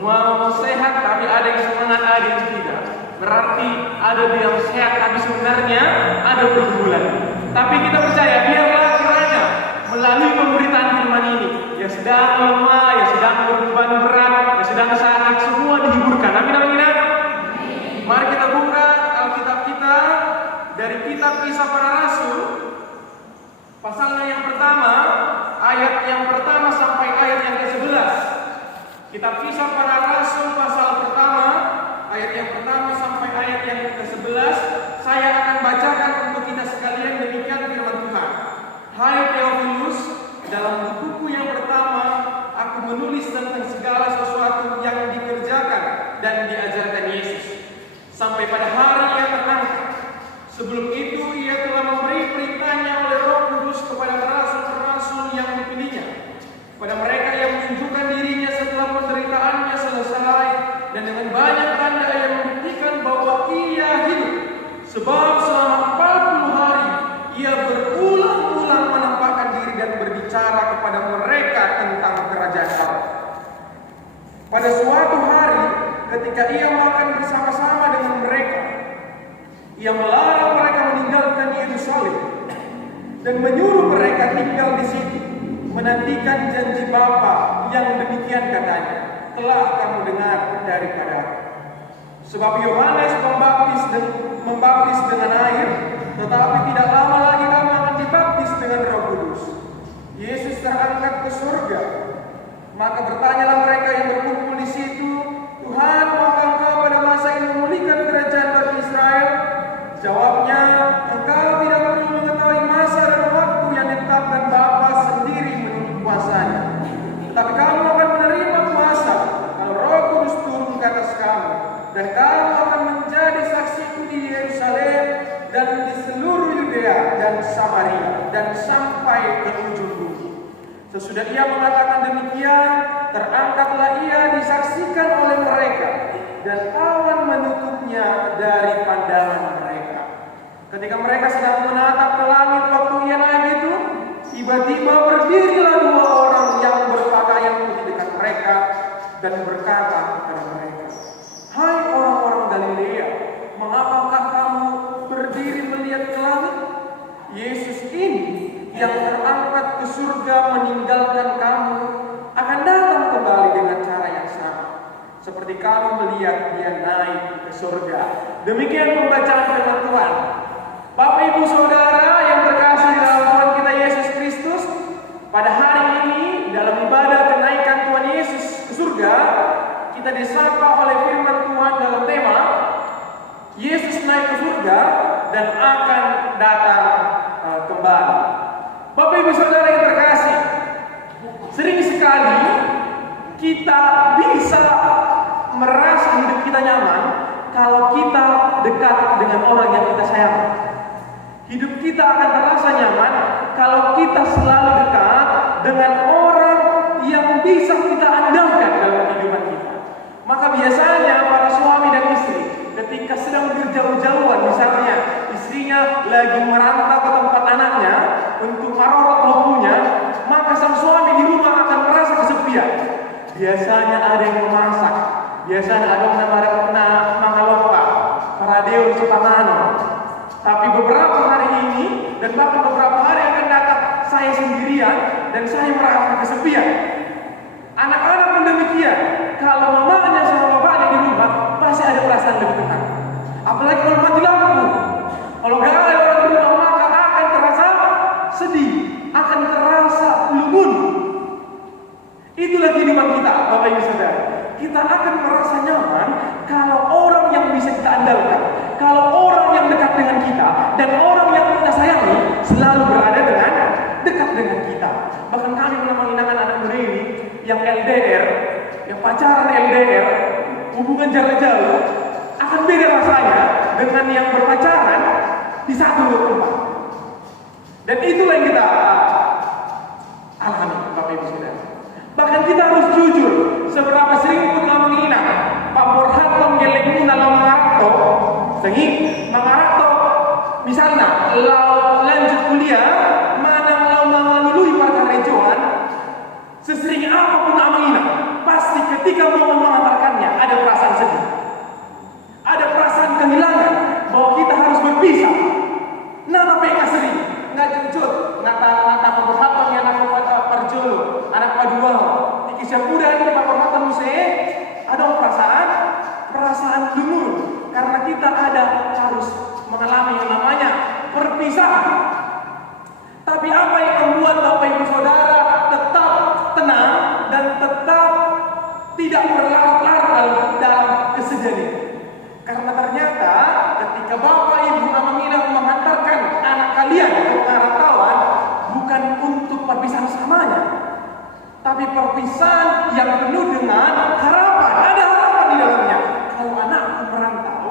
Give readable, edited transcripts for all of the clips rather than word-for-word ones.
Semua mau sehat, tapi ada yang semangat, ada yang tidak. Berarti ada yang sehat, tapi sebenarnya ada pergumulan. Tapi kita percaya, biarlah kiranya melalui pemberitaan firman ini, yang sedang lemah, yang sedang berbeban berat, yang sedang sakit, semua dihiburkan. Amin, amin, amin. Mari kita buka Alkitab kita dari kitab Kisah Para Rasul, pasalnya yang pertama, ayat yang pertama sampai ayat yang ke-11. Kitab Kisah Para Rasul pasal pertama, ayat yang pertama sampai ayat yang ke-11. Saya akan bacakan untuk kita sekalian, demikian firman Tuhan. Hai Theophilus, dalam bukuku yang pertama aku menulis tentang segala sesuatu yang dikerjakan dan diajarkan Yesus sampai pada hari ia terangkat. Sebelum itu ia telah memberi perintahnya oleh Roh Kudus kepada rasul-rasul yang dipilihnya, pada mereka yang menunjukkan dirinya setelah penderitaannya selesai, dan dengan banyak tanda yang membuktikan bahwa ia hidup. Sebab selama 40 hari ia berulang-ulang menampakkan diri dan berbicara kepada mereka tentang kerajaan Allah. Pada suatu hari ketika ia makan bersama-sama dengan mereka, ia melarang mereka meninggalkan Yerusalem dan menyuruh mereka tinggal di situ, menantikan janji Bapa yang demikian katanya, telah kamu dengar daripada aku. Sebab Yohanes membaptis dengan air, tetapi tidak lama lagi kamu akan dibaptis dengan Roh Kudus. Yesus terangkat ke surga. Maka bertanyalah mereka yang berkumpul di situ, Tuhan, maukah Engkau pada masa ini memulihkan kerajaan bagi Israel? Jawabnya, engkau tidak perlu mengetahui masa dan waktu yang ditetapkan Bapa sendiri menurut kuasanya. Tetapi kamu akan menerima kuasa kalau Roh Kudus turun ke atas kamu, dan kamu akan menjadi saksiku di Yerusalem dan di seluruh Yudea dan Samaria dan sampai ke ujung bumi. Sesudah ia mengatakan demikian, terangkatlah ia disaksikan oleh mereka, dan awan menutupnya dari pandangan mereka. Ketika mereka sedang menatap ke langit waktu ia naik itu, tiba-tiba berdirilah 2 orang yang berpakaian putih dekat mereka dan berkata kepada mereka, hai orang-orang Galilea, mengapakah kamu berdiri melihat ke langit? Yesus ini yang terangkat ke surga meninggalkan kamu akan datang kembali dengan cara yang sama, seperti kamu melihat dia naik ke surga. Demikian pembacaan firman Tuhan. Bapak Ibu Saudara yang terkasih dalam Tuhan kita Yesus Kristus, pada hari ini dalam ibadah kenaikan Tuhan Yesus ke surga, kita disapa oleh firman Tuhan dalam tema Yesus naik ke surga dan akan datang kembali. Bapak Ibu Saudara yang terkasih, sering sekali kita bisa merasa hidup kita nyaman kalau kita dekat dengan orang yang kita sayang. Hidup kita akan terasa nyaman kalau kita selalu dekat dengan orang yang bisa kita andalkan dalam kehidupan kita. Maka biasanya para suami dan istri ketika sedang berjauh-jauhan, misalnya istrinya lagi merantau ke tempat anaknya untuk marorot waktunya, maka sang suami di rumah akan merasa kesepian. Biasanya ada yang memasak, biasanya ada yang mangalopa, paradeo sukamano. Tapi beberapa hari ini dan bahkan beberapa hari akan datang, saya sendirian dan saya merasa kesepian. Anak-anak pun demikian. Kalau mamanya sama bapaknya di rumah, pasti ada perasaan lebih tenang. Apalagi kalau mati lampu. Kalau gak ada orang di rumah, maka akan terasa sedih, akan terasa lumun. Itulah kehidupan kita, Bapak Ibu Saudara. Kita akan merasa nyaman kalau orang yang bisa kita andalkan, kalau orang yang dekat dengan kita, dan orang yang kita sayangi selalu berada dekat dengan kita. Bahkan kami pernah mengingatkan anak muda ini yang LDR, yang pacaran LDR, hubungan jarak jauh, akan beda rasanya dengan yang berpacaran di satu tempat. Dan itulah yang kita alami, Bapak Ibu Saudara. Bahkan kita harus jujur, seberapa sering kita mengingat Pak Borhaton geleng dalam mengarakto, sehingga mengarakto misalnya lanjut kuliah, mana lau mengalului pada rejoan, sesering apapun mengingat, pasti ketika mau mengantar tidak berlarut-larut dalam kesedihan itu. Karena ternyata ketika Bapak Ibu Amamina menghantarkan anak kalian ke perantauan, bukan untuk perpisahan selamanya, tapi perpisahan yang penuh dengan harapan. Ada harapan di dalamnya. Kalau anakku merantau,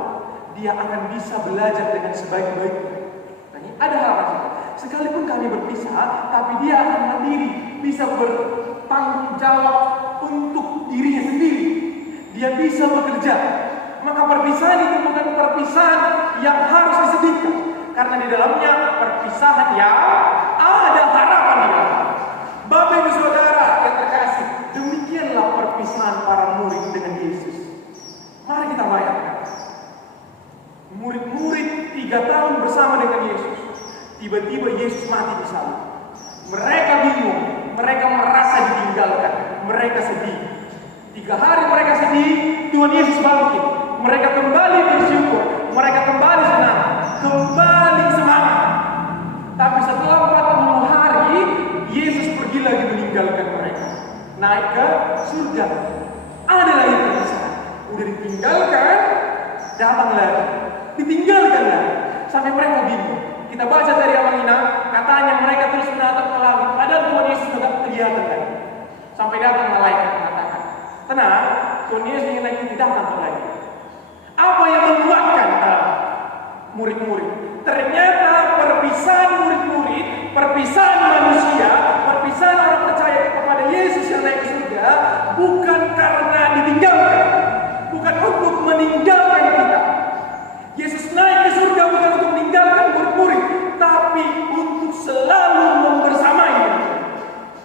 dia akan bisa belajar dengan sebaik-baiknya. Ada harapan juga. Sekalipun kami berpisah, tapi dia akan mandiri, bisa bertanggung jawab untuk dirinya sendiri. Dia bisa bekerja. Maka perpisahan itu bukan perpisahan yang harus disedihkan, karena di dalamnya perpisahan yang ada harapan di dalam. Bapak Ibu Saudara yang terkasih, demikianlah perpisahan para murid dengan Yesus. Mari kita bayangkan, murid-murid 3 tahun bersama dengan Yesus, tiba-tiba Yesus mati di salib. Mereka bingung, mereka merasa ditinggalkan, mereka sedih. 3 hari mereka sedih, Tuhan Yesus bangkit. Mereka kembali bersyukur, mereka kembali senang, kembali semangat. Tapi setelah 40 hari, Yesus pergi lagi meninggalkan mereka, naik ke surga. Ada lagi perpisahan. Udah ditinggalkan, datang lagi, ditinggalkan lagi, sampai mereka bingung. Kita baca dari Amamina, katanya mereka terus menatap ke langit, padahal Tuhan Yesus tidak kelihatan lagi. Sampai datang malaikat mengatakan, tenang, Tuhan Yesus ingin lagi datang lagi. Apa yang menguatkan murid-murid? Ternyata perpisahan murid-murid, perpisahan manusia, perpisahan orang percaya kepada Yesus yang naik ke surga, bukan karena ditinggalkan, bukan untuk meninggalkan kita. Yesus naik ke surga bukan untuk meninggalkan murid-murid, tapi untuk selalu membersamai.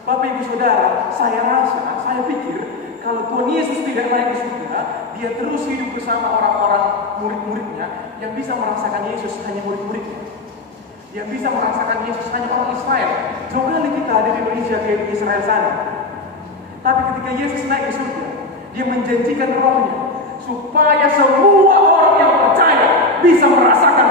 Bapak Ibu Saudara, saya pikir kalau Tuhan Yesus tidak naik ke surga, dia terus hidup bersama orang-orang murid-muridnya yang bisa merasakan Yesus hanya murid-muridnya. Yang bisa merasakan Yesus hanya orang Israel. Jauh kali kita ada di Indonesia kayak di Israel sana. Tapi ketika Yesus naik ke surga, dia menjanjikan rohnya supaya semua orang yang percaya bisa merasakan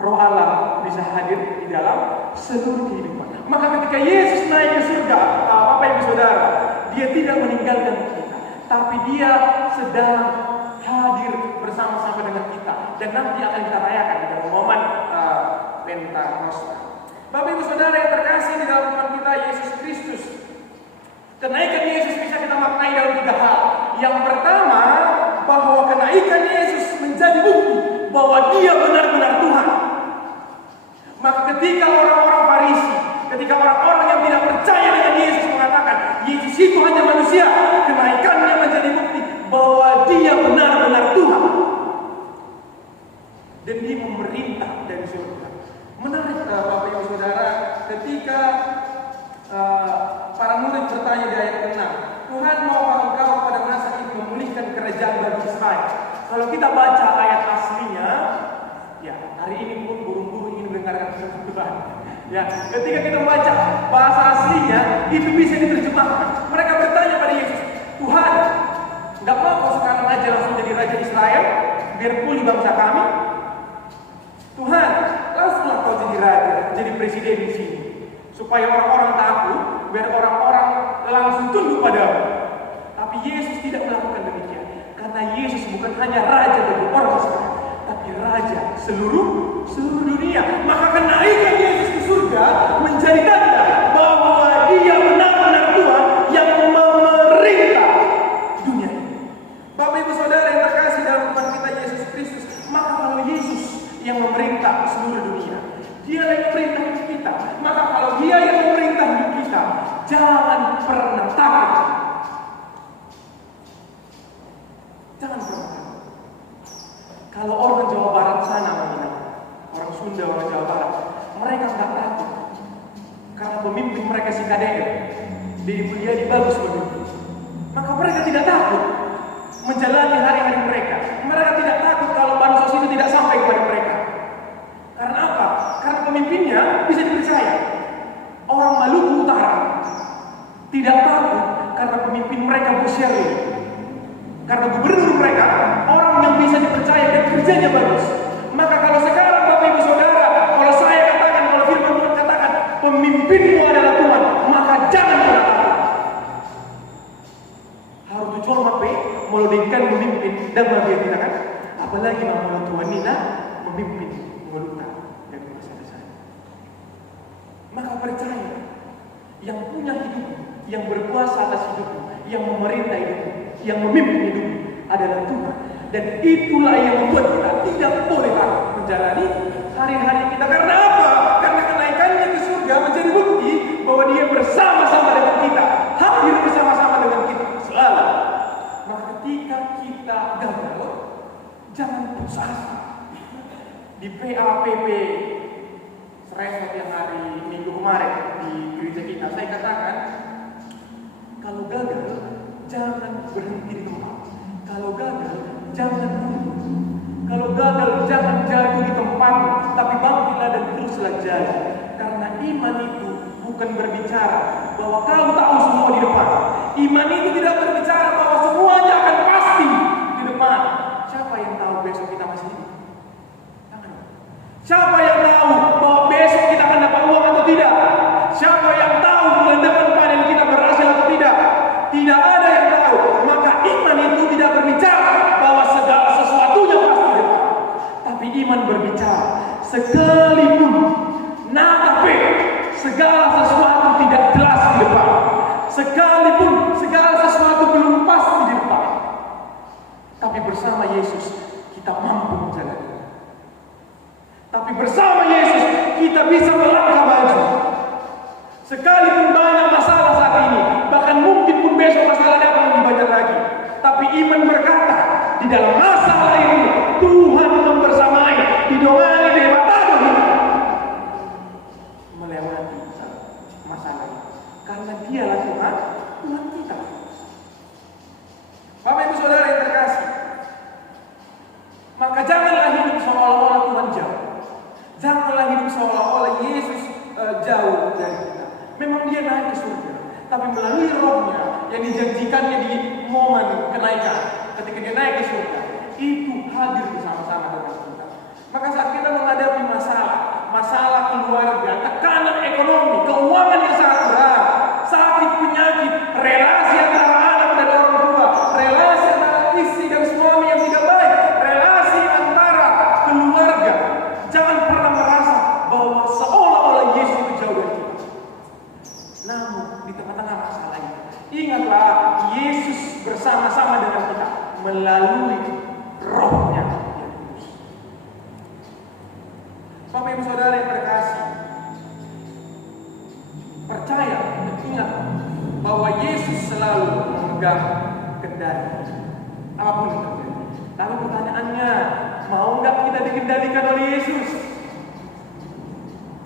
roh Allah bisa hadir di dalam seluruh kehidupan. Maka ketika Yesus naik ke surga, Bapak Ibu Saudara, dia tidak meninggalkan kita, tapi dia sedang hadir bersama-sama dengan kita, dan nanti akan kita rayakan di dalam momen Pentakosta. Bapak Ibu Saudara yang terkasih di dalam Tuhan kita Yesus Kristus, kenaikan Yesus bisa kita maknai dalam 3 hal. Yang pertama, bahwa kenaikan Yesus menjadi bukti bahwa dia benar-benar Tuhan. Maka ketika orang-orang Farisi, ketika orang-orang yang tidak percaya dengan Yesus mengatakan Yesus itu hanya manusia, kenaikannya menjadi bukti bahwa dia benar-benar Tuhan. Dan dia memerintah dari surga. Menarik Bapak Ibu Saudara, ketika para murid bertanya di ayat 6, Tuhan maukah engkau pada masa itu memulihkan kerajaan bagi Israel? Kalau kita baca ayat aslinya, ya hari ini pun burung-burung ingin mendengarkan firman Tuhan. Ya, ketika kita baca bahasa aslinya, itu bisa diterjemahkan. Mereka bertanya pada Yesus, Tuhan, nggak mau kau sekarang aja langsung jadi raja Israel, biar pulih bangsa kami? Tuhan, langsunglah kau jadi raja, jadi presiden di sini, supaya orang-orang takut, biar orang-orang langsung tunduk padamu. Tapi Yesus tidak melakukan demikian, karena Yesus bukan hanya raja bagi orang Israel, tapi raja seluruh dunia. Maka kenaikan Yesus ke surga menjadi tanda bahwa dia benar-benar Tuhan yang memerintah dunia ini. Bapak Ibu Saudara yang terkasih dalam Tuhan kita Yesus Kristus, maka kalau Yesus yang memerintah seluruh dunia, dia yang memerintah hidup kita, maka kalau dia yang memerintah hidup kita, jangan pernah takut. Jangan pernah takut. Kalau orang Jawa Barat sana, orang Sunda, orang Jawa Barat, mereka nggak takut karena pemimpin mereka si KDR, dia bagus pemimpin. Maka mereka tidak takut menjalani hari-hari mereka. Mereka tidak takut kalau bansos itu tidak sampai kepada mereka. Karena apa? Karena pemimpinnya bisa dipercaya. Orang Maluku Utara tidak takut karena pemimpin mereka Bu Shirley. Karena gubernur mereka orang yang bisa dipercaya dan kerjanya bagus. Maka kalau sekarang Bapak Ibu Saudara, kalau saya katakan, kalau firman Tuhan katakan pemimpinmu adalah Tuhan, maka jangan pernah takut. melodingkan memimpin dan bagian kita kan. Apalagi mau Tuhan Nina memimpin meluka dan masa-masa. Maka percaya yang punya hidup, yang berkuasa atas hidupmu, yang memerintah hidupmu, yang memimpin hidupmu adalah Tuhan. Dan itulah yang membuat kita tidak boleh menjalani hari-hari kita. Karena apa? Karena kenaikannya ke surga menjadi bukti bahwa Dia bersama-sama dengan kita, hadir bersama-sama dengan kita selalu. Maka ketika kita gagal, jangan putus asa. Di PAPP Seresot yang hari Minggu kemarin di gereja kita, saya katakan kalau gagal jangan berhenti di tempat. Kalau gagal jangan mundur. Kalau gagal jangan jatuh di tempat, tapi bangkitlah dan teruslah jalan. Karena iman itu bukan berbicara bahwa kau tahu semua di depan. Iman itu tidak berbicara bahwa semuanya akan pasti di depan. Siapa yang tahu besok kita masih hidup? Siapa yang tahu bahwa besok kita akan dapat uang atau tidak? Siapa yang tahu bulan depan panen kita berhasil atau tidak? Tidak ada yang tahu. Maka iman itu tidak berbicara bahwa segala sesuatunya pasti di depan. Tapi iman berbicara sekalipun natape segala sesuatu tidak jelas di depan. Sekalipun segala sesuatu belum pasti di depan. Tapi bersama Yesus kita mampu menjalani. Tapi bersama Yesus kita bisa melangkah maju. Sekalipun banyak masalah saat ini, bahkan mungkin pun besok masalahnya akan lebih banyak lagi. Tapi iman berkata, di dalam masalah ini Tuhan membersamai, didoakan Dewa Tadu melewati masalah ini. Karena Dialah Tuhan, Tuhan kita. Bapak Ibu Saudara yang terkasih, maka janganlah hidup seolah-olah Tuhan jauh. Janganlah hidup seolah-olah Yesus jauh dari kita. Memang Dia naik ke surga, tapi melalui Roh-Nya yang dijanjikannya di momen kenaikan, ketika Dia naik ke surga, itu hadir bersama-sama dengan kita. Maka saat kita menghadapi masalah keluarga, tekanan ekonomi, keuangan yang sangat berat, sakit, penyakit, relasi antara anak dan orang tua, relasi antara istri dan suami yang tidak baik, relasi antara keluarga, jangan pernah merasa bahwa seolah-olah Yesus itu jauh dari kita. Namun di tengah-tengah masalah ini, ingatlah Yesus bersama-sama dengan kita melalui Roh-Nya yang kudus. Bapak Ibu Saudara yang terkasih, percaya dan ingat bahwa Yesus selalu memegang kendali apapun yang terjadi. Tapi pertanyaannya, mau nggak kita dikendalikan oleh Yesus?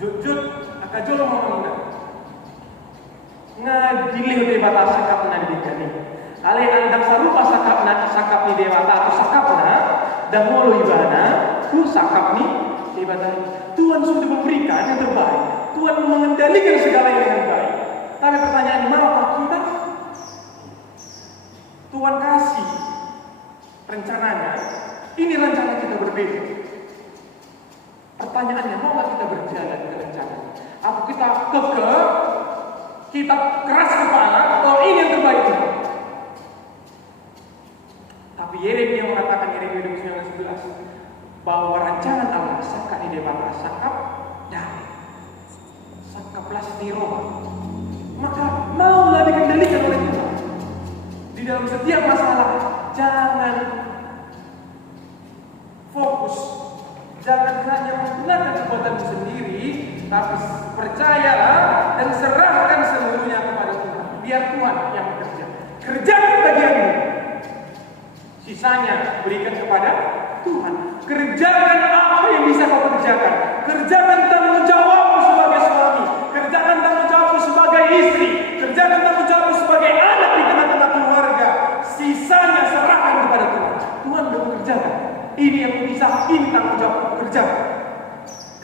Jujur, akajolo mau enggak? Ngagilih dewata sakapna dikani. Ale andang sarupa sakap ni dewata atau sakapna dan molo ibana ku sakap ni dewata. Tuhan sudah memberikan yang terbaik. Tuhan mengendalikan segalanya dengan baik. Tapi pertanyaan, maukah kita? Tuhan kasih rencananya. Ini rencana kita berbeda. Pertanyaannya, maukah kita berjalan dengan rencana? Apa kita kekeh? Kita keras kepala? Oh, ini yang terbaik. Tapi Yeremia mengatakan, Yeremia 29:11, bahwa rancangan Allah sakap di dewata, sakap dari sakaplah di Roma. Maka maulah dikendalikan oleh Tuhan. Di dalam setiap masalah, jangan fokus, jangan hanya menggunakan kekuatanmu sendiri, tapi percayalah dan serahkan seluruhnya kepada Tuhan. Biar Tuhan yang bekerja. Kerjakan bagianmu, sisanya berikan kepada Tuhan. Kerjakan apa yang bisa kau kerjakan. Kerjakan tanggung jawabmu sebagai suami, kerjakan tanggung jawabmu sebagai istri, kerjakan tanggung jawabmu sebagai anak di tengah-tengah keluarga. Sisanya serahkan kepada Tuhan. Tuhan sudah mengerjakan. Ini yang bisa, ini tanggung jawab kerjakan.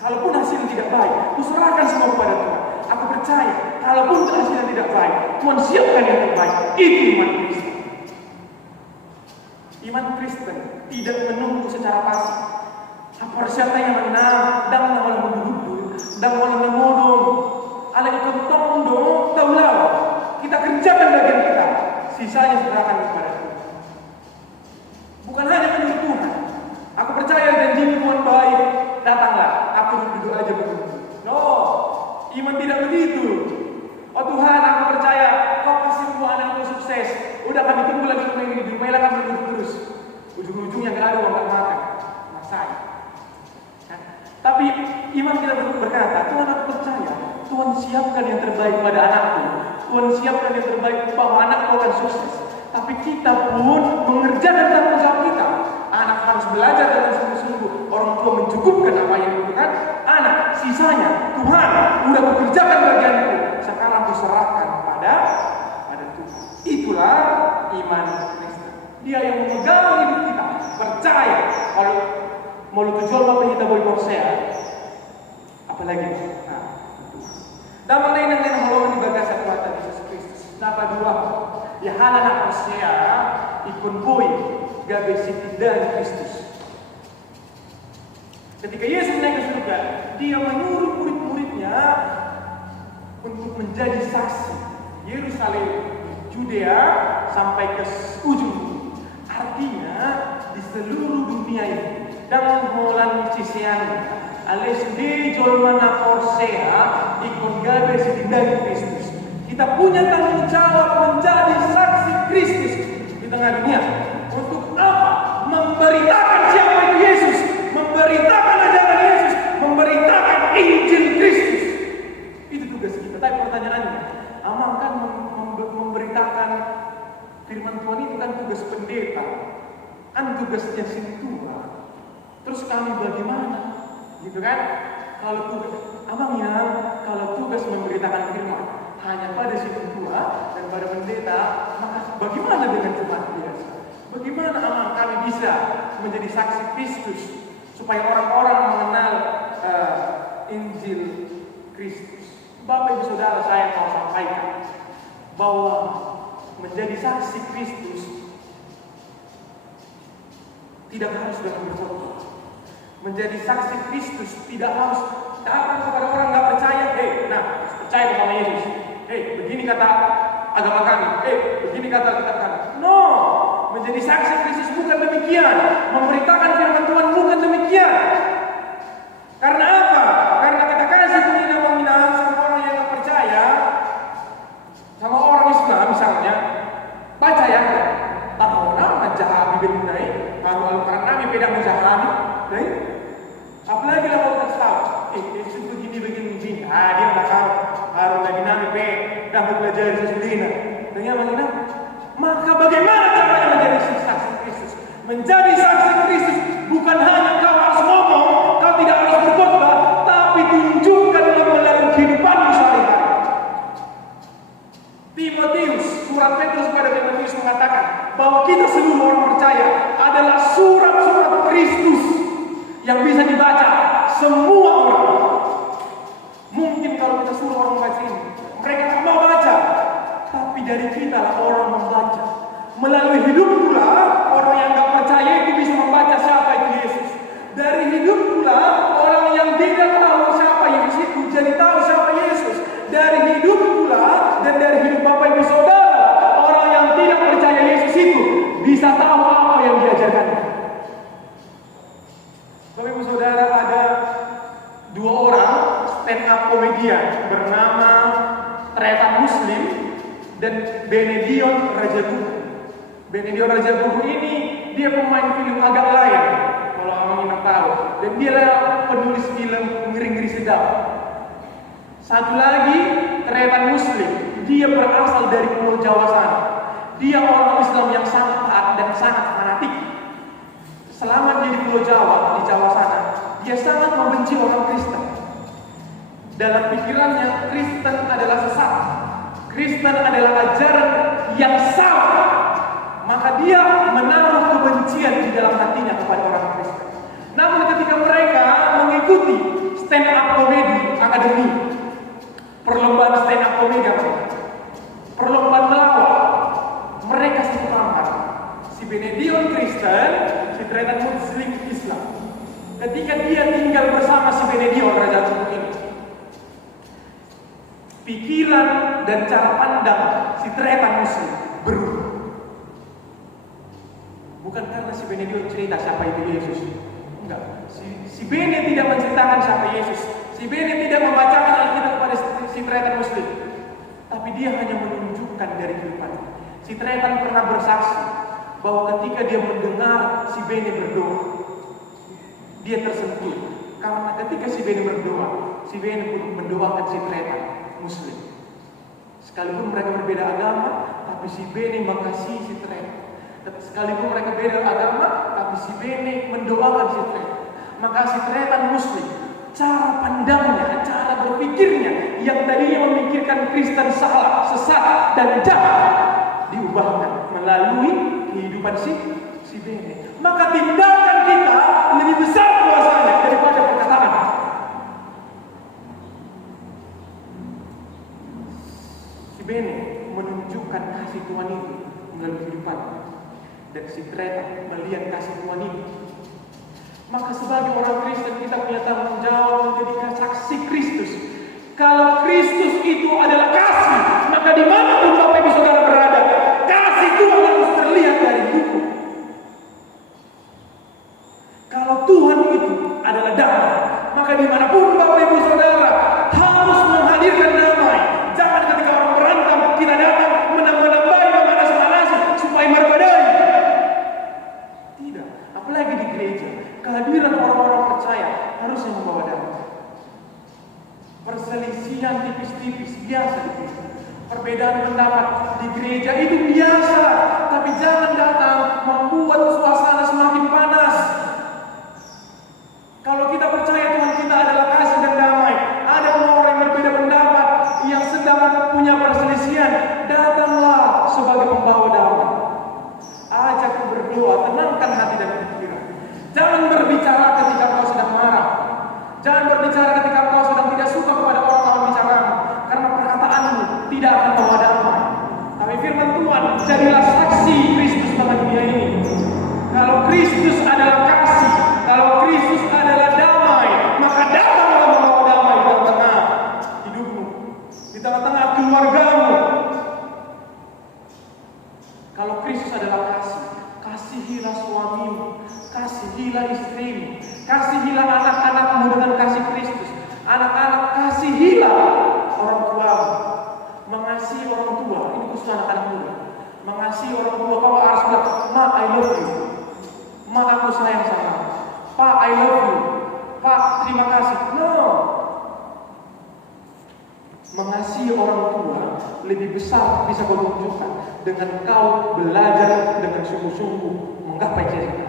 Kalaupun hasilnya tidak baik, aku serahkan semua kepada Tuhan. Aku percaya, kalaupun hasilnya tidak baik, Tuhan siapkan yang terbaik. Itu iman Kristen. Iman Kristen tidak menunggu secara pasif. Apa siapa yang menang, dan malah menunggu, dan malah menunggu. Ala ikut tondo, taulah. Kita kerjakan bagian kita, sisanya serahkan kepada Tuhan. Iman tidak begitu. Oh Tuhan, aku percaya Kau kasih semua anakku sukses. Udah kami tunggu lagi rumah ini, rumahnya akan berturut terus. Ujung-ujungnya gak ada uang makan. Masalah. Tapi iman kita berkata, Tuhan aku percaya, Tuhan siapkan yang terbaik pada anakku. Tuhan siapkan yang terbaik bahwa anakku akan sukses. Tapi kita pun mengerjakan tanggung jawab kita. Anak harus belajar dengan sungguh-sungguh. Orang tua mencukupkan apa yang dibutuhkan. Anak, sisanya Tuhan udah bekerjakan bagianku. Sekarang aku serahkan pada Tuhan. Itulah iman Kristen. Dia yang memegang hidup kita. Percaya kalau mau lu jual apa kita boleh Korsea. Apalagi dan lain halaman di bagasa kuatan Yesus Kristus. Napa dua? Ya halana Korsea ikon boy gabe siti dari Kristus. Ketika Yesus naik ke surga, dia menyuruh murid-muridnya untuk menjadi saksi Yerusalem, Judea sampai ke ujung. Artinya di seluruh dunia ini dan molan cisian ales di jolmana Korsea ikon gabe dari Kristus. Kita punya tanggung jawab menjadi saksi Kristus di tengah dunia. Untuk apa? Memberitakan siapa itu Yesus, memberitakan ajaran Yesus, memberitakan Injil Kristus. Itu tugas kita. Tapi pertanyaannya, amal kan memberitakan firman Tuhan itu kan tugas pendeta, kan tugasnya sintua. Terus kami bagaimana? Gitu kan? Kalau tugas, kalau tugas memberitakan firman hanya pada sintua dan pada pendeta, maka bagaimana dengan jemaat biasa? Bagaimana amal kami bisa menjadi saksi Kristus supaya orang-orang mengenal Injil Kristus? Bapak Ibu Saudara, saya mau sampaikan bahwa menjadi saksi Kristus tidak harus dengan berfoto. Menjadi saksi Kristus tidak harus datang kepada orang nggak percaya. Percaya kepada Yesus. Begini kata agama kami. Begini kata kitab kami. No, menjadi saksi Kristus bukan demikian. Memberitakan firman Tuhan bukan demikian. Karena apa? Karena kita kasih penghinaan sama orang yang nggak percaya, sama orang Islam misalnya, baca ya. Tahu nama jahat bibirunai, kalau Al-Quran kami beda menjahami, apalagi lah kalau kita tahu, Yesus begini. Dia nggak tahu, harus lagi nami dapat belajar sesuatu. Dengan maka bagaimana caranya menjadi saksi Kristus? Menjadi saksi Kristus bukan hanya kau harus ngomong, kau tidak harus berkhotbah, tapi tunjukkan melalui kehidupanmu sehari-hari. Timotius, surat Petrus pada Timotius mengatakan bahwa kita seluruh orang percaya adalah surat-surat Kristus yang bisa dibaca semua orang. Mungkin kalau kita suruh orang baca ini, mereka tak mau baca, tapi dari kita lah orang membaca. Melalui hidup pula orang yang tak percaya itu bisa membaca siapa itu Yesus. Dari hidup pula orang yang tidak tahu siapa Yesus itu jadi tahu siapa Yesus. Dari hidup pula dan dari hidup Bapak Ibu Saudara, orang yang tidak percaya Yesus itu bisa tahu apa yang diajarkan. Bapak Ibu Saudara, ada dua orang stand up komedian bernama Tretan Muslim dan Benedion Rajagugu. Benedion Rajagugu ini dia pemain film agak lain kalau orang ingin tahu, dan dia adalah penulis film ngeri-ngeri sedap. Satu lagi Tretan Muslim, dia berasal dari Pulau Jawa sana. Dia orang Islam yang sangat taat dan sangat fanatik. Selama dia di Pulau Jawa, di Jawa sana, dia sangat membenci orang Kristen. Dalam pikirannya, Kristen adalah sesat. Kristen adalah ajaran yang salah. Maka dia menaruh kebencian di dalam hatinya kepada orang Kristen. Namun ketika mereka mengikuti stand up comedy akademi, perlombaan stand up comedy, perlombaan melawak, mereka sepakat. Si Benedion Kristen, si Tretan Muslim Islam. Ketika dia tinggal bersama si Benedion Rajagugu ini, pikiran dan cara pandang si Tretan Muslim berubah. Bukan karena si Benedion cerita siapa itu Yesus. Enggak. Si Bene tidak menceritakan siapa Yesus. Si Bene tidak membacakan Alkitab kepada Tretan Muslim, tapi dia hanya menunjukkan dari kehidupan. Si Tretan pernah bersaksi bahwa ketika dia mendengar si Bene berdoa, dia tersentuh. Karena ketika si Bene berdoa, si Bene pun mendoakan si Tretan Muslim. Sekalipun mereka berbeda agama, tapi si Bene mengasihi si Tretan. Sekalipun mereka beda agama, tapi si Bene mendoakan si Tretan. Maka si Tretan Muslim, cara pandangnya, cara berpikirnya yang tadinya memikirkan Kristen salah, sesat, dan jahat, diubahkan melalui kehidupan si Bene. Maka tindakan kita lebih besar kuasanya daripada perkataan. Si Bene menunjukkan kasih Tuhan itu melalui kehidupan, dan si Tretan melihat kasih Tuhan itu. Maka sebagai orang Kristen kita punya tanggung jawab menjadi saksi Kristus. Kalau Kristus itu adalah kasih, maka dimanapun Bapak Ibu Saudara berada, kasih Tuhan harus terlihat dari hidup. Kalau Tuhan itu adalah damai, maka dimanapun Bapak Ibu Saudara harus menghadirkan damai. Jangan ketika orang berantem kita datang menambah-nambahi memanas-manasi supaya meredai. Tidak, apalagi di gereja. Kehadiran orang-orang percaya harusnya membawa damai. Perselisihan tipis-tipis biasa di gereja. Perbedaan pendapat di gereja itu biasa, tapi jangan datang membuat suasana semakin panas. Kalau kita percaya Tuhan kita adalah kasih dan damai, ada orang yang berbeda pendapat yang sedang punya perselisihan, datanglah sebagai pembawa damai. Ajak berdoa, tenangkan hati dan pikiran. Jangan berbicara ketika kau sedang marah. Jangan berbicara ketika kau sedang tidak suka kepada orang-orang bicaramu, karena perkataanmu tidak akan membawa damai. Tapi firman Tuhan, jadilah saksi Kristus dalam dunia ini. Kalau Kristus adalah kasih, kalau Kristus adalah damai, maka datanglah membawa damai di tengah-tengah hidupmu, di tengah-tengah keluargamu. Kalau Kristus adalah kasih, kasihilah suamimu, kasihilah istrimu, kasihilah anak-anakmu dengan kasih Kristus. Anak-anak, kasihilah orang tuamu. Mengasihi orang tua, ini khusus anak-anak muda. Mengasihi orang tua, kau harus bilang, Ma, I love you. Ma, aku sayang sama. Pak, I love you. Pak, terima kasih. No. Mengasihi orang tua lebih besar bisa kau tunjukkan dengan kau belajar dengan sungguh-sungguh menggapai cita-cita.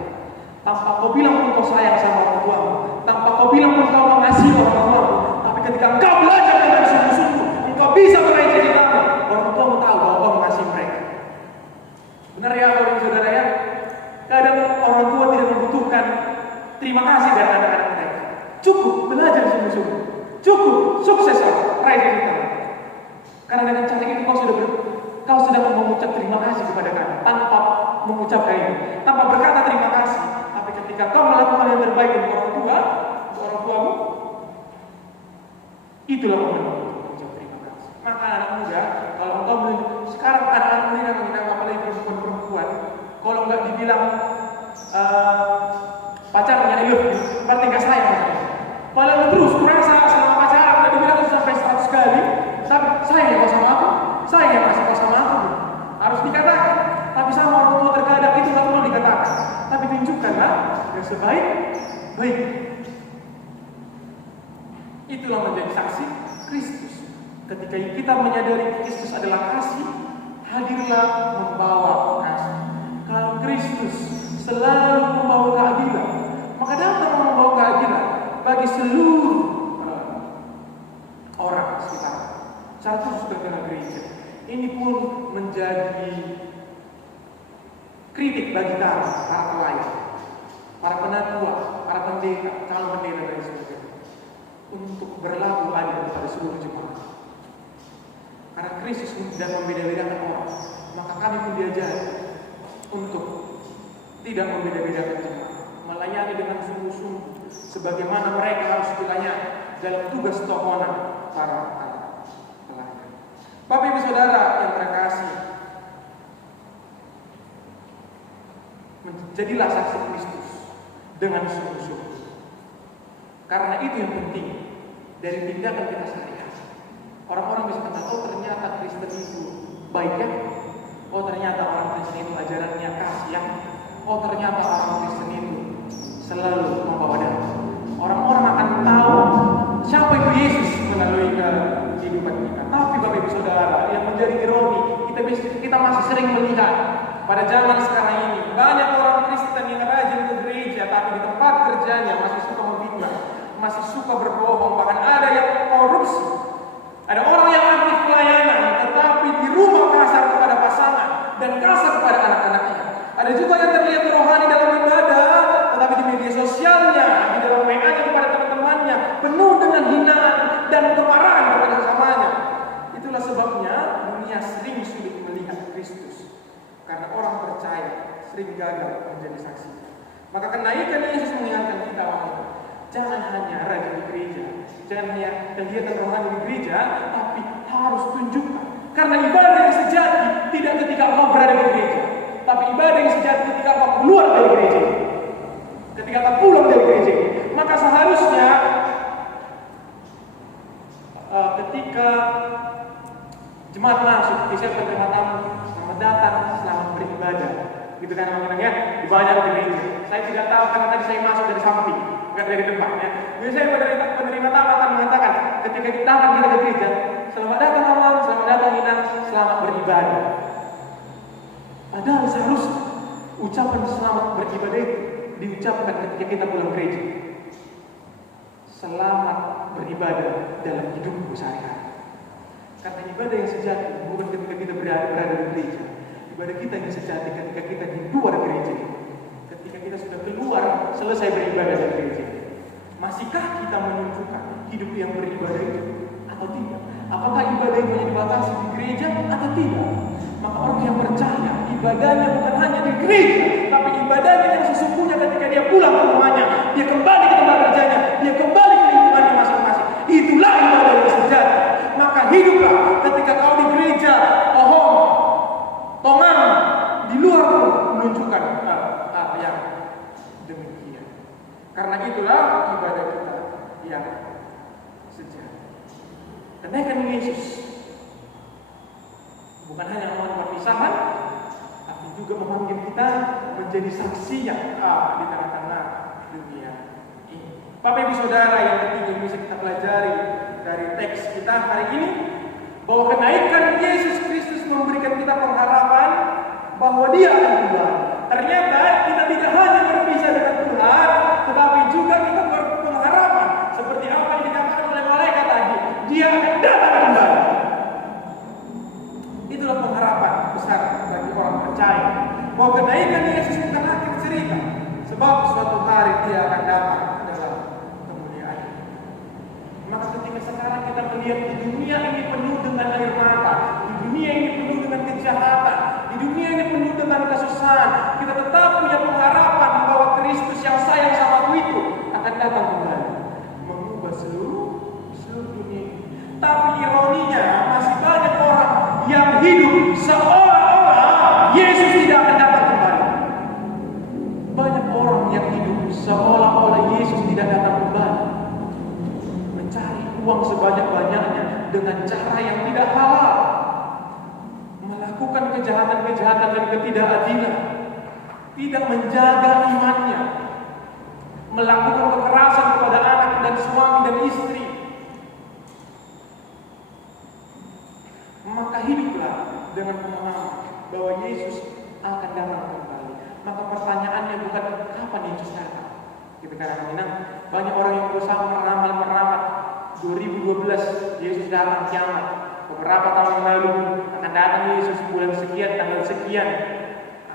Tanpa kau bilang pun kau sayang sama orang tuamu, tanpa kau bilang pun kau mengasihi orang tuamu, tapi ketika engkau belajar dengan sungguh-sungguh, engkau bisa meraih cita-citamu. Orang tuamu tahu bahwa kau mengasihi mereka. Benar ya, Bapak Ibu Saudara ya? Kadang orang tua tidak membutuhkan terima kasih dari anak-anak mereka. Cukup belajar sungguh-sungguh. Cukup sukses raih cita-citamu. Karena dengan cara itu kau sudah mengucap terima kasih kepada kami tanpa mengucapkan itu, tanpa berkata terima kasih. Tapi ketika kau melakukan yang terbaik untuk orang tuamu, itulah momen mengucap terima kasih. Maka anak muda, kalau engkau sekarang anak-anak muda mengenal apalagi perempuan, kalau nggak dibilang pacarnya berarti nggak sayang. Padahal terus merasa selama pacaran udah dibilang sampai 100 kali, tapi sayang ya kau sama aku, sayang ya masih kau sama aku, harus dikatakan. Tapi sama orang tua terkadang itu nggak perlu dikatakan, tapi tunjukkanlah yang sebaik-baik. Itulah menjadi saksi Kristus. Ketika kita menyadari Kristus adalah kasih, hadirlah membawa kasih. Kalau Kristus selalu membawa keadilan, maka datang membawa keadilan bagi seluruh orang sekitar. Saat itu sudah gereja. Ini pun menjadi kritik bagi kami, para pelayan, para penatua, para pendeta, calon pendeta dan sebagainya, untuk berlaku adil pada seluruh jemaat. Karena Kristus tidak membeda-bedakan orang, maka kami pun diajari untuk tidak membeda-bedakan jemaat, melayani dengan sungguh-sungguh, sebagaimana mereka harus dilayani dalam tugas tokonan para pelayan. Bapak Ibu Saudara yang terkasih, menjadilah saksi Kristus dengan sungguh-sungguh. Karena itu yang penting dari tindakan kita sehari-hari. Orang-orang bisa kata, oh ternyata Kristen itu baik ya. Oh ternyata orang Kristen itu ajarannya kasih ya. Oh ternyata orang Kristen itu selalu membawa damai. Orang-orang akan tahu siapa itu Yesus melalui kehidupan kita. Tapi Bapak Ibu Saudara, yang menjadi ironi, kita masih sering melihat pada zaman sekarang ini banyak orang Kristen yang rajin ke gereja, tapi di tempat kerjanya masih suka memfitnah, masih suka berbohong, bahkan ada yang korupsi. Ada orang yang aktif pelayanan, tetapi di rumah kasar kepada pasangan dan kasar kepada anak-anaknya. Ada juga yang terlihat rohani dalam ibadah, tetapi di media sosialnya, di dalam WA-nya kepada teman-temannya, penuh dengan hinaan dan kemarahan kepada sesamanya. Itulah sebabnya dunia sering sulit melihat Kristus, karena orang percaya sering gagal menjadi saksi. Maka kenaikan Yesus mengingatkan kita, jangan hanya rajin di gereja, jangan hanya kegiatan rohani di gereja, tapi harus tunjukkan. Karena ibadah yang sejati tidak ketika kau berada di gereja, tapi ibadah yang sejati ketika kau keluar dari gereja, ketika kau pulang dari gereja. Maka seharusnya ketika jemaat masuk, bisa penerima tamu, selamat datang, selamat beribadah, gitu kan namanya ya, di banyak gereja. Saya tidak tahu karena tadi saya masuk dari samping, bukan dari depan ya. Biasanya penerima tamu akan mengatakan ketika kita ke gereja, selamat datang awal, selamat datang Inang, selamat beribadah. Padahal seharusnya ucapan selamat beribadah itu diucapkan ketika kita pulang gereja. Selamat beribadah dalam hidupmu sehari-hari. Karena ibadah yang sejati bukan ketika kita berada di gereja. Ibadah kita yang sejati ketika kita di luar gereja. Ketika kita sudah keluar, selesai beribadah di gereja. Masihkah kita menunjukkan hidup yang beribadah itu atau tidak? Apakah ibadah itu hanya dibatasi di gereja atau tidak? Maka orang yang percaya ibadahnya bukan hanya di gereja, tapi ibadahnya yang sesungguhnya ketika dia pulang ke rumahnya, dia kembali ke tempat kerjanya, dia kembali ke lingkungannya masing-masing. Itulah ibadah yang sejati. Maka hiduplah ketika kau di gereja, tongan, di luar menunjukkan hal yang demikian. Karena itulah ibadah kita yang sejati. Kenaikan Yesus bukan hanya memanggil perpisahan, tapi juga memanggil kita menjadi saksinya di tengah-tengah dunia ini. Bapak Ibu Saudara, yang ketiga yang bisa kita pelajari dari teks kita hari ini, bahwa kenaikan Yesus Kristus memberikan kita pengharapan bahwa Dia akan kembali. Ternyata kita tidak hanya berpisah dengan Tuhan, tetapi juga kita berpengharapan seperti apa yang dikatakan oleh malaikat tadi, Dia akan datang kembali. Itulah pengharapan besar bagi orang percaya bahwa kenaikan Yesus bukan akhir cerita, sebab suatu hari Dia akan datang dalam kemuliaan. Maka ketika sekarang kita melihat di dunia ini penuh dengan air mata, di dunia ini penuh dengan kejahatan, di dunia ini penuh dengan kesusahan, kita tetap punya pengharapan bahwa Kristus yang sayang sama itu akan datang kembali, mengubah seluruh dunia. Tapi ironinya masih banyak orang yang hidup seolah-olah Yesus tidak akan datang kembali. Banyak orang yang hidup seolah-olah Yesus tidak datang kembali, mencari uang sebanyak-banyaknya dengan cara yang tidak halal, melakukan kejahatan-kejahatan dan ketidakadilan, tidak menjaga imannya, melakukan kekerasan kepada anak dan suami dan istri. Maka hiduplah dengan pemahaman bahwa Yesus akan datang kembali. Maka pertanyaannya bukan kapan Yesus datang. Kita kadang-kadang banyak orang yang berusaha meramal 2012 Yesus datang kiamat. Beberapa tahun yang lalu akan datang Yesus bulan sekian, tanggal sekian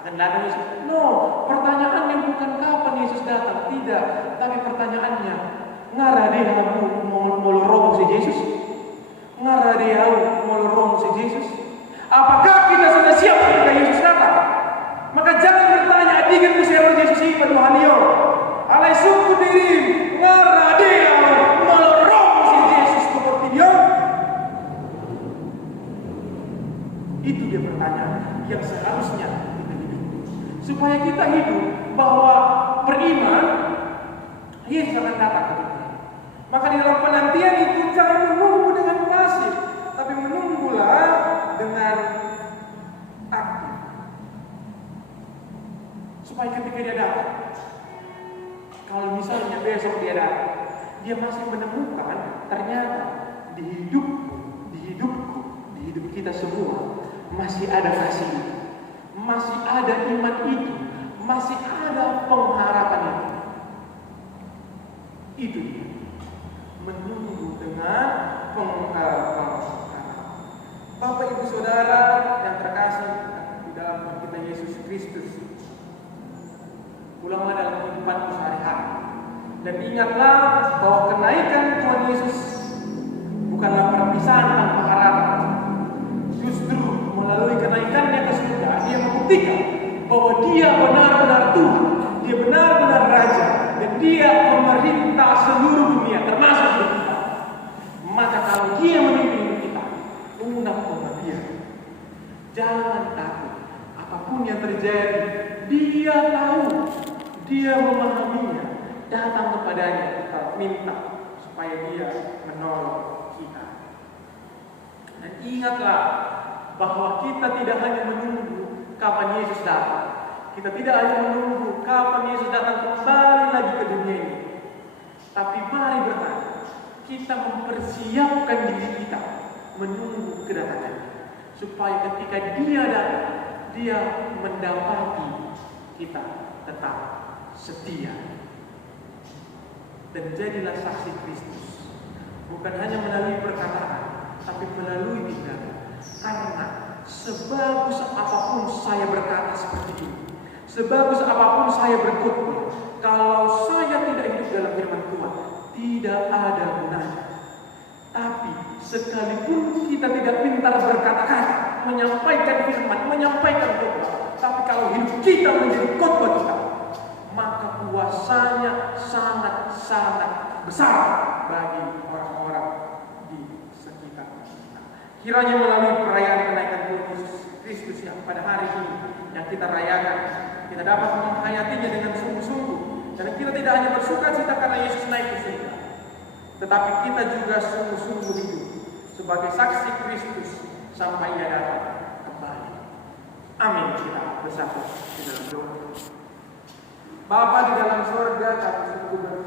akan datang Yesus. No, pertanyaannya bukan kapan Yesus datang, tidak. Tapi pertanyaannya, ngara dia mau robo si Yesus? Ngara dia mau robo si Yesus? Apakah kita sudah siap ketika Yesus datang? Maka jangan bertanya, "Adikan ku siapa Yesus ini pada Tuhanio?" Alai suku diri, ngara dia mau robo si Yesus seperti dia? Itu dia pertanyaan yang seharusnya kita hidup, supaya kita hidup bahwa beriman Yesus akan datang ke kita. Maka di dalam penantian itu jangan menunggu dengan pasif, supaya ketika dia datang, kalau misalnya besok dia datang, dia masih menemukan ternyata di hidup kita semua masih ada kasih itu, masih ada iman itu, masih ada pengharapan itu. Itu dia, menunggu dengan pengharapan. Bapak Ibu Saudara yang terkasih di dalam kita Yesus Kristus, ulanglah dalam kehidupanmu sehari-hari dan ingatlah bahwa kenaikan Tuhan Yesus bukanlah perpisahan tanpa harapan. Justru melalui kenaikannya ke surga, dia membuktikan bahwa dia benar-benar Tuhan, dia benar-benar Raja, dan dia pemerintah seluruh dunia termasuk hidup kita. Maka kalau dia memimpin hidup kita, undang-undang dia. Jangan takut apapun yang terjadi, dia tahu, dia memahaminya. Datang kepadanya, kita minta supaya dia menolong kita. Dan ingatlah bahwa kita tidak hanya menunggu kapan Yesus datang. Kita tidak hanya menunggu kapan Yesus datang kembali lagi ke dunia ini. Tapi mari bertanya, kita mempersiapkan diri kita menunggu kedatangannya, supaya ketika dia datang, dia mendapati kita tetap setia. Dan jadilah saksi Kristus, bukan hanya melalui perkataan, tapi melalui tindakan. Karena sebagus apapun saya berkata seperti ini, sebagus apapun saya berkhotbah, kalau saya tidak hidup dalam firman Tuhan, tidak ada gunanya. Tapi sekalipun kita tidak pintar berkata-kata, menyampaikan firman, menyampaikan khotbah, tapi kalau hidup kita menjadi khotbah kita, maka kuasanya sangat-sangat besar bagi orang-orang di sekitar kita. Kiranya melalui perayaan kenaikan Tuhan Yesus Kristus yang pada hari ini yang kita rayakan, kita dapat menghayatinya dengan sungguh-sungguh. Dan kita tidak hanya bersukacita karena Yesus naik ke surga, tetapi kita juga sungguh-sungguh hidup sebagai saksi Kristus sampai Ia datang kembali. Amin. Kita bersatu di dalam doa. Bapa di dalam surga, kami sungguh bersyukur